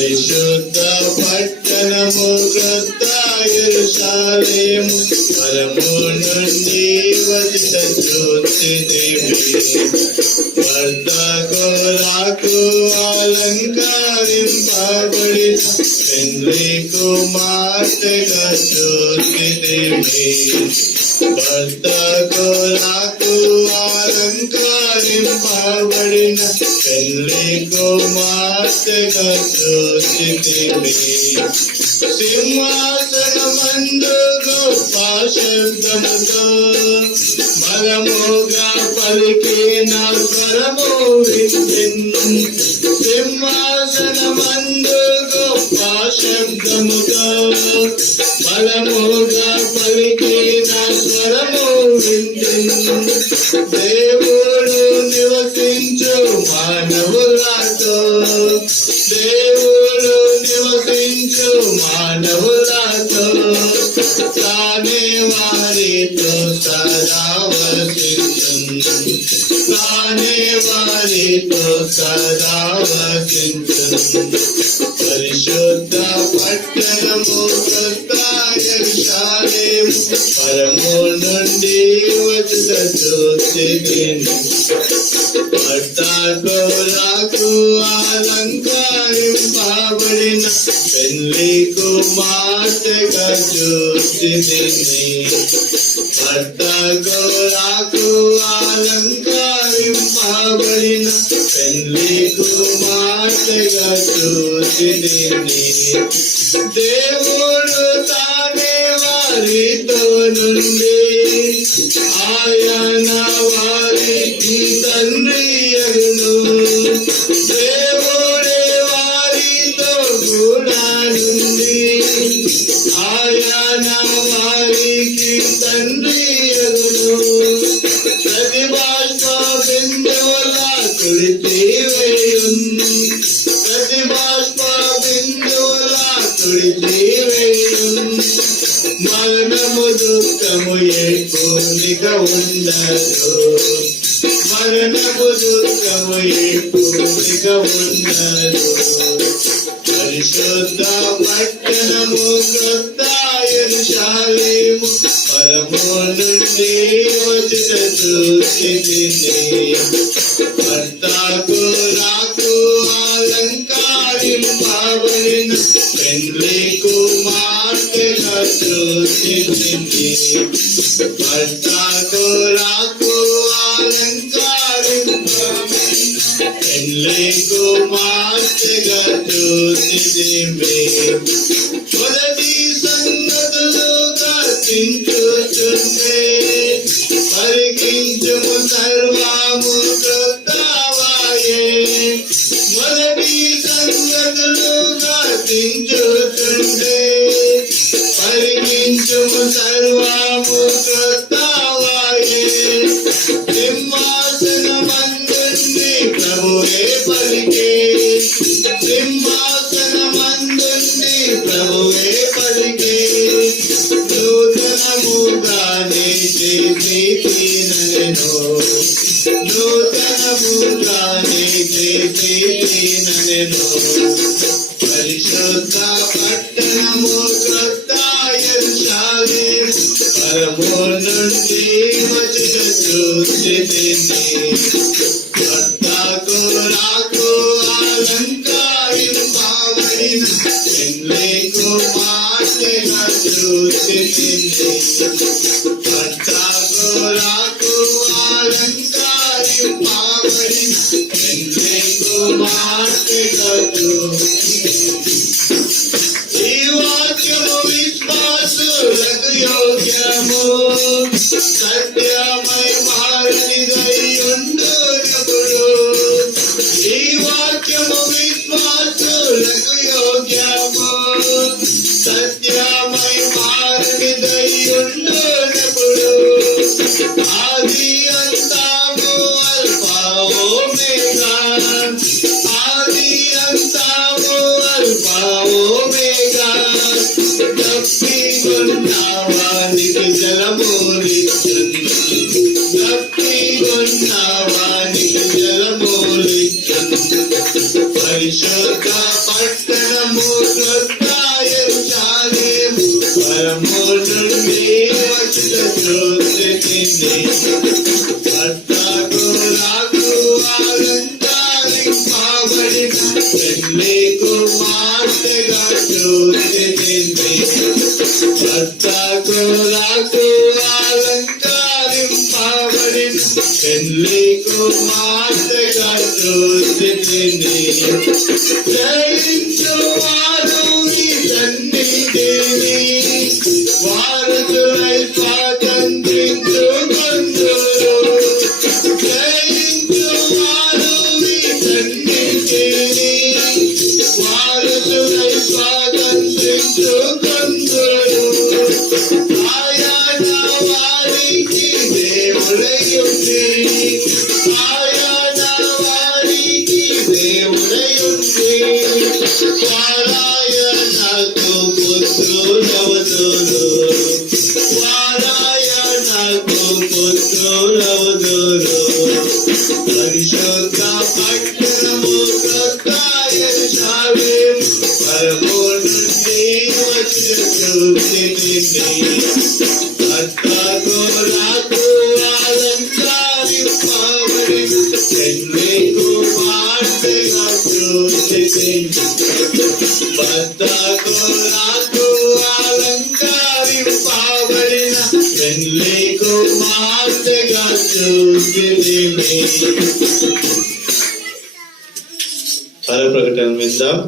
పరిశుద్ధ పట్టణము క్రొత్త యెరూషలేము పరము నుండి వచ్చిన జ్యోతిదేవి భర్త కొరకు అలంకరింపబడిన పెండ్లి కుమార్తెగా జ్యోతిదేవి భర్త కొరకు అలంకరింపబడిన పెండ్లి కుమార్తెగా జ్యోతిదేవి సింహాసనమందు గొప్ప శబ్దముతో బలముగా పలికిన స్వరము వినిపించెను సింహాసనమందు గొప్ప శబ్దముతో బలముగా పలికిన స్వరము వినిపించెను దేవుడు నివసించు మానవులతో దేవుడు నివసించు మానవులతో తానే వారితో సదా వసించును తానే వారితో సదా వసించును పరిశుద్ధ పట్టణము క్రొత్త యెరూషలేము పరము నుండి వచ్చిన జ్యోతిదేవి భర్త కొరకు అలంకరింపబడిన పెండ్లి కుమార్తెగా జ్యోతిదేవి భర్త కొరకు అలంకరింపబడిన పెండ్లి కుమార్తెగా జ్యోతిదేవి దేవుడు తానే వారితో నుండి ఆయన వారికి తండ్రి అగును దేవుడే వారితో కూడా నుండి ఆయన వారికి తండ్రి అగును ప్రతి బాష్ప బిందువుల తుడిచివేయును ప్రతి బాష్ప బిందువుల తుడిచివేయును మరణము దుఃఖము ఏకోనిక ఉండదు మరణము దుఃఖము ఏకోనిక ఉండదు పరిశుద్ధ పట్టణము క్రొత్త యెరూషలేము పరము నుండి వచ్చిన జ్యోతిదేవి భర్త కొరకు అలంకరింపబడిన పెండ్లి కుమార్తెగా జ్యోతిదేవి భర్త కొరకు అలంకరింపబడిన పెండ్లి కుమార్తెగా జ్యోతిదేవి మొదటి సంగతులుగా చించుచుంటే పరికించుము సర్వము క్రొత్తవాయే మొదటి సంగతులుగా చించుచుంటే పరికించుము సర్వము క్రొత్తవాయే సింహాసనమందుండి ప్రభువే పలికే సింహాసనమందుండి ప్రభువే పలికే నూతనముగానే చేసేనెను నూతనముగానే చేసేనెను పరిశుద్ధ పట్టణము క్రొత్త యెరూషలేము పరము నుండి వచ్చిన జ్యోతిదేవి భర్త కొరకు అలంకరింపబడిన పెండ్లి కుమార్తెగా జ్యోతిదేవి భర్త కొరకు అలంకరింపబడిన పెండ్లి కుమార్తెగా జ్యోతిదేవి ఈ వాక్యము విశ్వాసులకు యోగ్యము సత్యమై మారనిదై ఉండునప్పుడు ఈ వాక్యము విశ్వాసులకు యోగ్యము సత్యమై మారనిదై ఉండునప్పుడు ఆది అంతము అల్ఫా ఓమేగా ఆది అంతము అల్ఫా ఓమేగా తప్పికొన్నావానికి జలమూలిచ్చును పరిశుద్ధ పట్టణము క్రొత్త యెరూషలేము పరము నుండి వచ్చిన జ్యోతిని భర్తకు రాకు అలంకరింపబడిన పెళ్లి కుమార్తెగా జ్యోతిని భర్తకు రాకు అలంకరింపబడిన పెళ్లి కుమార్తెగా జ్యోతిని జయించువారు ఈ సన్నిధిని వారసులై స్వాతంత్రించుకొందురు జయించువారు ఈ సన్నిధిని వారసులై స్వాతంత్రించుకొందురు ఆయన వారికి దేవుడయుండి ఆయన వారికి దేవుడయుండి వారాయణకు పుత్రులవుదురు వారాయణకు పుత్రులవుదురు పరిశుద్ధ పట్టణము క్రొత్త యెరూషలేము పరము నుండి వచ్చిన జ్యోతిని భర్తకు రాకు అలంకరింపబడిన పెళ్లి కుమార్తెగా జ్యోతిని భర్తకు రాకు అలంకరింపబడిన పెళ్లి కుమార్తెగా జ్యోతిని పర ప్రకటన విందాం.